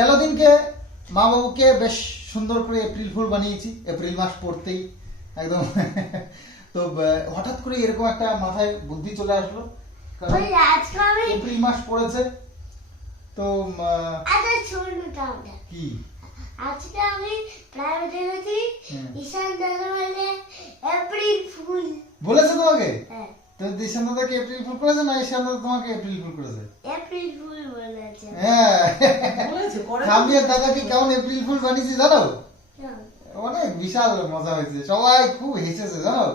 গেল দিনকে মা বাবুকে বেশ সুন্দর করে এপ্রিল ফুল বানিয়েছি, এপ্রিল মাস পড়তেই একদম। তো হঠাৎ করে এরকম একটা মাথায় বুদ্ধি চলে আসলো, কারণ এপ্রিল মাস পড়েছে তো কি আজকে আমি প্রাইভেটে গেছি, ঈশান দাদা বলে এপ্রিল ফুল বলেছে তোমাকে? তো ঈশান দাদা কি এপ্রিল ফুল করেছে না ঈশান দাদা তোমাকে এপ্রিল ফুল করেছে? এপ্রিল ফুল বলেছে। হ্যাঁ, বলেছে করে খামিয়ার দাদাকে কেমন এপ্রিল ফুল বানিয়েছি জানো? অনেক বিশাল মজা হয়েছে, সবাই খুব হেসেছে জানো।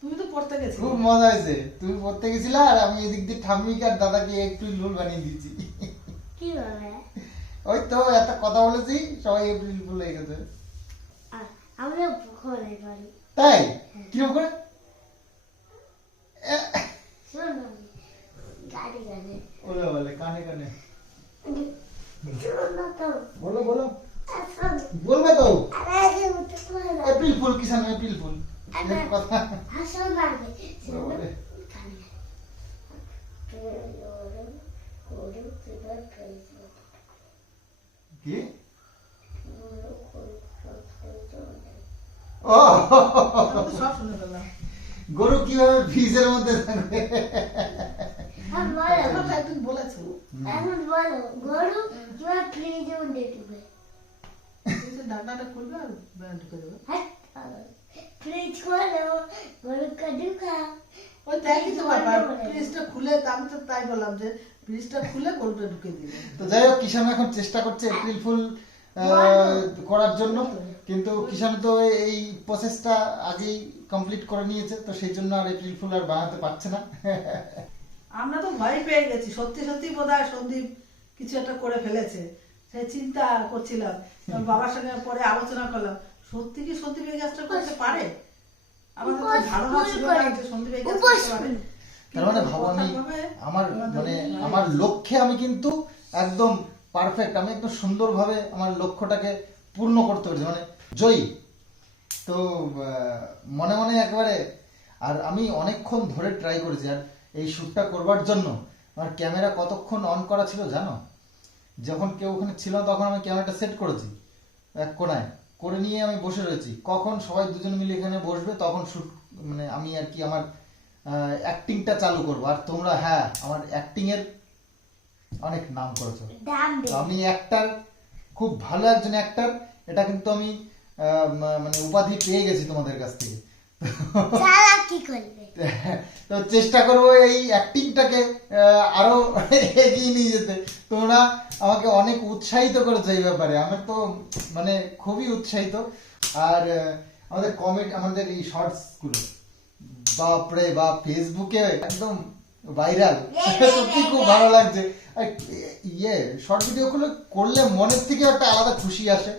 তুমি তো পড়তে গেছিলে, খুব মজা হয়েছে, তুমি পড়তে গেছিলা আর আমি এদিক দিয়ে ঠাম্মিকে আর দাদাকে এপ্রিল ফুল বানিয়ে দিয়েছি। কি বলে? ওই তো একটা কথা বলেছি, সবাই এপ্রিল ফুল হয়ে গেছে। আমরা ঘরে করি তাই কিরকম করে? শোনো, গাড়ি গাড়ি বলে বলে কানে কানে শোনো তো, বলো বলো, শোনো। বলবে তো। আরে আগে উঠে পড়ো। এপ্রিল ফুল কিসান এপ্রিল ফুল এর কথা হাসো না আগে, শোনো। বলে। কানে কি ও আমি তো সব শুনে ফেললাম। গরু কিভাবে ফ্রিজের মধ্যে থাকবে? তোমরা তো একদিন বলেছো এখন বলো, গরু কিভাবে ফ্রিজে উঠে ঢুকে? যে ঢাকনাটা খুলবে আর ঢুকে দেবে। ফ্রিজ খোলো, গরুকে ঢুকা। ওই দেখি তো ব্যাপার, ফ্রিজটা খুলে, আমি তো তাই বললাম যে ফ্রিজটা খুলে গরুটা ঢুকে দিবে। তো যাই হোক, কিষান এখন চেষ্টা করছে এপ্রিল ফুল করার জন্য, কিন্তু কিষান তো এই প্রসেসটা আগেই কমপ্লিট করে নিয়েছে, তো সেই জন্য আর এপ্রিল ফুল আর বানাতে পারছে না। আমরা তো ভয় পেয়ে গেছি, সত্যি সত্যি বোধহয় সন্দীপ কিছু একটা করে ফেলেছে, সেই চিন্তা করছিলাম। আমার বাবার সঙ্গে পরে আলোচনা করলাম, সত্যি কি সন্দীপ এই কাজটা করতে পারে? আমাদের তো ধারণা ছিল না যে সন্দীপ এই কাজটা করতে পারে। তার মানে ভাবো, আমি আমার লক্ষ্যে আমি কিন্তু একদম পারফেক্ট, আমি একদম সুন্দরভাবে আমার লক্ষ্যটাকে পূর্ণ করতে পেরেছি, মানে জয়ী। তো মনে মনে একেবারে, আর আমি অনেকক্ষণ ধরে ট্রাই করেছি, আর এই শ্যুটটা করবার জন্য আমার ক্যামেরা কতক্ষণ অন করা ছিল জানো? যখন কেউ ওখানে ছিল তখন আমি ক্যামেরাটা সেট করেছি এক কোনায় করে নিয়ে আমি বসে রয়েছি, কখন সবাই দুজন মিলে এখানে বসবে তখন শ্যুট, মানে আমি আর কি আমার অ্যাক্টিংটা চালু করবো। আর তোমরা হ্যাঁ আমার অ্যাক্টিং এর অনেক নাম করেছো, আমি অ্যাক্টার, খুব ভালো একজন অ্যাক্টার, এটা কিন্তু আমি মানে উপাধি পেয়ে গেছি তোমাদের কাছ থেকে। কি করবে? তো চেষ্টা করবো এই অ্যাক্টিংটাকে আরো এগিয়ে নিয়ে যেতে। তোমরা আমাকে অনেক উৎসাহিত করেছো এই ব্যাপারে, আমি তো মানে খুবই উৎসাহিত। আর আমাদের কমেন্ট, আমাদের এই শর্টস গুলো বাপরে বাপ, ফেসবুকে একদম ভাইরাল, সত্যি খুব ভালো লাগছে। আর শর্ট ভিডিও গুলো করলে মনের থেকে একটা আলাদা খুশি আসে,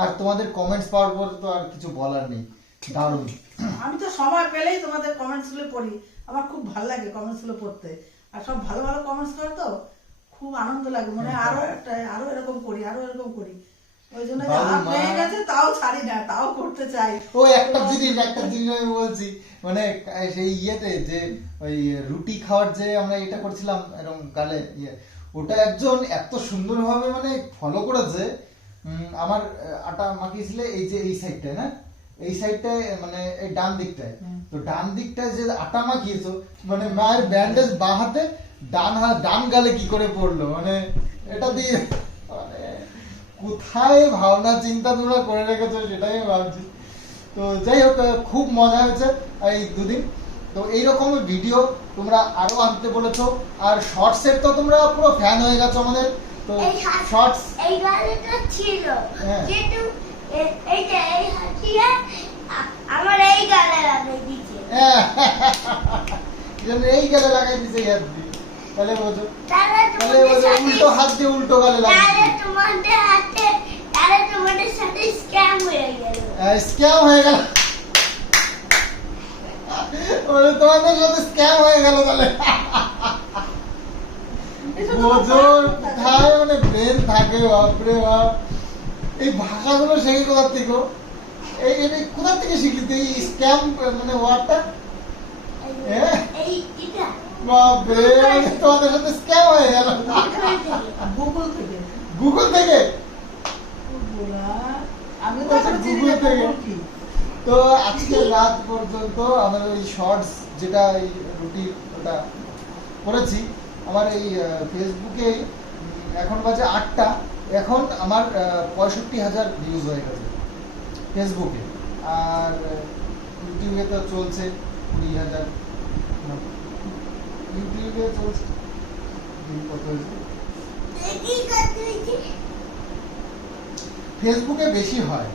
আর তোমাদের কমেন্টস পাওয়ার পর তো আর কিছু বলার নেই, দারুণ। আমি তো সময় পেলেই তোমাদের কমেন্টস গুলো পড়ি, আমার খুব ভালো লাগে কমেন্টস গুলো পড়তে, আর সব ভালো ভালো কমেন্টস করে তো খুব আনন্দ লাগে, মনে হয় আরো এরকম করি, আরো এরকম করি। ওই জন্য পেয়ে গেছে তাও ছাড়ি না, তাও করতে চাই। ও একটা জিনিস আমি বলছি, মানে সেই ইয়েতে যে ওই রুটি খাওয়ার যে আমরা এটা করছিলাম এরকম গালে ওটা একজন এত সুন্দরভাবে মানে ফলো করেছে। আমার আটা মাখিয়েছিল এই যে এই সাইডটায়, না এই সাইডটায় মানে এই ডান দিকটায়, তো ডান দিকটায় যে আটা মাখিয়েছো, মানে মায়ের ব্যান্ডেজ বাঁ হাতে, ডান গালে কি করে পড়লো, মানে এটা দিয়ে মানে কোথায় ভাবনা চিন্তা তোমরা করে রেখেছো সেটাই ভাবছি। তো যাই হোক, খুব মজা হয়েছে এই দুদিন। তো এইরকম ভিডিও তোমরা আরো আনতে বলেছো, আর শর্টস এর তো তোমরা পুরো ফ্যান হয়ে গেছো আমাদের। তো শর্টস এই গাড়িটা ছিল, কিন্তু এইটা এই হাতিয়ে আমার এই গালে লাগাই দিয়েছে। এই গালে লাগাই দিছে হাত দিয়ে, তাহলে বোঝো, তাহলে উল্টো হাত দিয়ে উল্টো গালে লাগাই, তাহলে তোমাদের সাথে স্ক্যাম হয়ে গেল। স্ক্যাম হয়ে গেল, তোমাদের সাথে স্ক্যাম হয়ে গেল তাহলে। বোঝোর কোথায় মানে ব্রেন থাকে, বাপরে বাপ। এই ভাষাগুলো শিখে কোথা থেকে, এই কোথা থেকে শিখলি তুই এই স্ক্যাম মানে ওয়ার্ডটা? বাপরে, তোমাদের সাথে স্ক্যাম হয়ে গেল। গুগল থেকে। গুগল থেকে? আমি তো এখনো চিনি না Google থেকে। কুকুর কি। তো আজকে রাত পর্যন্ত আমার ওই শর্টস যেটা এই রুটি ওটা করেছি আমার এই ফেসবুকে এখন বাজে 8টা, এখন আমার 65,000 ভিউজ হয়ে গেছে ফেসবুকে, আর ইউটিউবে তো চলছে 20,000, ইউটিউবে চলছে কত হয়েছে, কি করতে হয়েছে? ফেসবুকে বেশি হয়,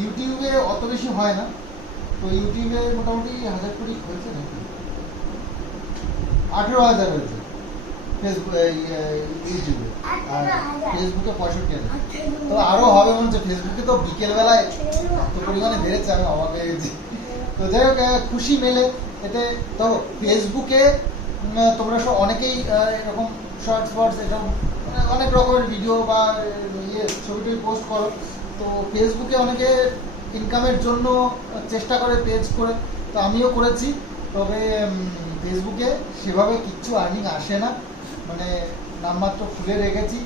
ইউটিউবে অত বেশি হয় না। তো ইউটিউবে মোটামুটি 1,000 হয়েছে নাকি, 18,000 হয়েছে ফেসবুক ইউটিউবে, আর 18,000 ফেসবুকে 65,000। তো আরো হবে মনে হচ্ছে, ফেসবুকে তো বিকেল বেলায় এত পরিমাণে বেড়েছে আমি অবাক হয়ে গেছি। তো যাই হোক খুশি মেলে এতে। তো ফেসবুকে তোমরা সব অনেকেই এরকম শর্টস ফর্টস এরকম অনেক রকমের ভিডিও বা ছবি পোস্ট করো। তো ফেসবুকে অনেকে ইনকামের জন্য চেষ্টা করে পেজ করে, তো আমিও করেছি। তবে ফেসবুকে সেভাবে কিচ্ছু আর্নিং আসে না, মানে নামমাত্র খুলে রেখেছি,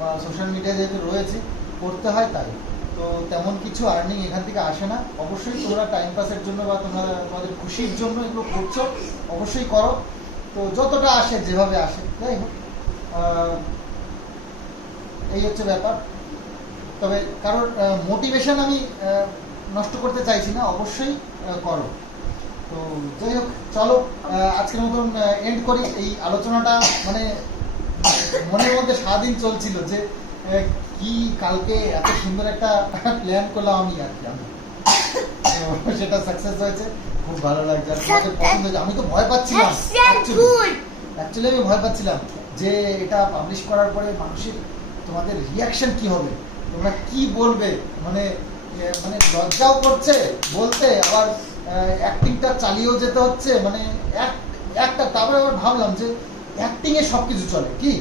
বা সোশ্যাল মিডিয়ায় যেহেতু রয়েছে করতে হয় তাই। তো তেমন কিছু আর্নিং এখান থেকে আসে না। অবশ্যই তোমরা টাইম পাসের জন্য বা তোমাদের খুশির জন্য এগুলো করছো, অবশ্যই করো। তো যতটা আসে যেভাবে আসে, যাই হোক এই হচ্ছে ব্যাপার। তবে কারোর মোটিভেশন আমি নষ্ট করতে চাইছি না, অবশ্যই করো। তো যাই হোক চলো আজকের মতন এন্ড করি এই আলোচনাটা। মানে মনের মধ্যে সারাদিন চলছিল যে কি কালকে এত সুন্দর একটা প্ল্যান করলাম আমি আর কি, আমি তো সেটা সাকসেস হয়েছে, খুব ভালো লাগছে। আর তোমাদের পছন্দ হয়েছে। আমি তো ভয় পাচ্ছিলাম, অ্যাকচুয়ালি আমি ভয় পাচ্ছিলাম যে এটা পাবলিশ করার পরে মানুষের তোমাদের রিয়াকশন কি হবে, তোমরা কি বলবে, মানে মানে লজ্জাও করছে বলতে, আবার অ্যাক্টিংটা চালিয়েও যেতে হচ্ছে, মানে একটা। তারপরে আবার ভাবলাম যে অ্যাক্টিংয়ে সব কিছু চলে কি,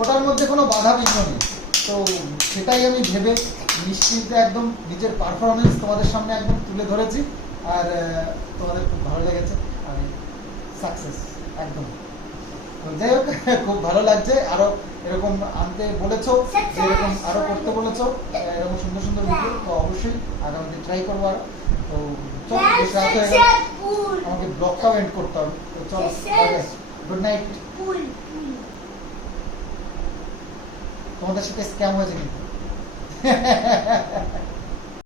ওটার মধ্যে কোনো বাধা বিঘ্ন নেই। তো সেটাই আমি ভেবে নিশ্চিন্তে একদম নিজের পারফরমেন্স তোমাদের সামনে একদম তুলে ধরেছি, আর তোমাদের খুব ভালো লেগেছে, আমি সাকসেস একদম। তো যাই হোক খুব ভালো লাগছে, আরো এরকম আনতে বলেছো, এরকম আরো করতে বলেছো, এরকম সুন্দর সুন্দর ভিডিও। তো অবশ্যই আগামীতে ট্রাই করবো আরো। তো চলো বেশ রাত হয়ে গেল, আমাকে ব্লগটাও এন্ড করতে হবে। তো চলো, গুড নাইট। তোমাদের সাথে স্ক্যাম হয়েছে কিন্তু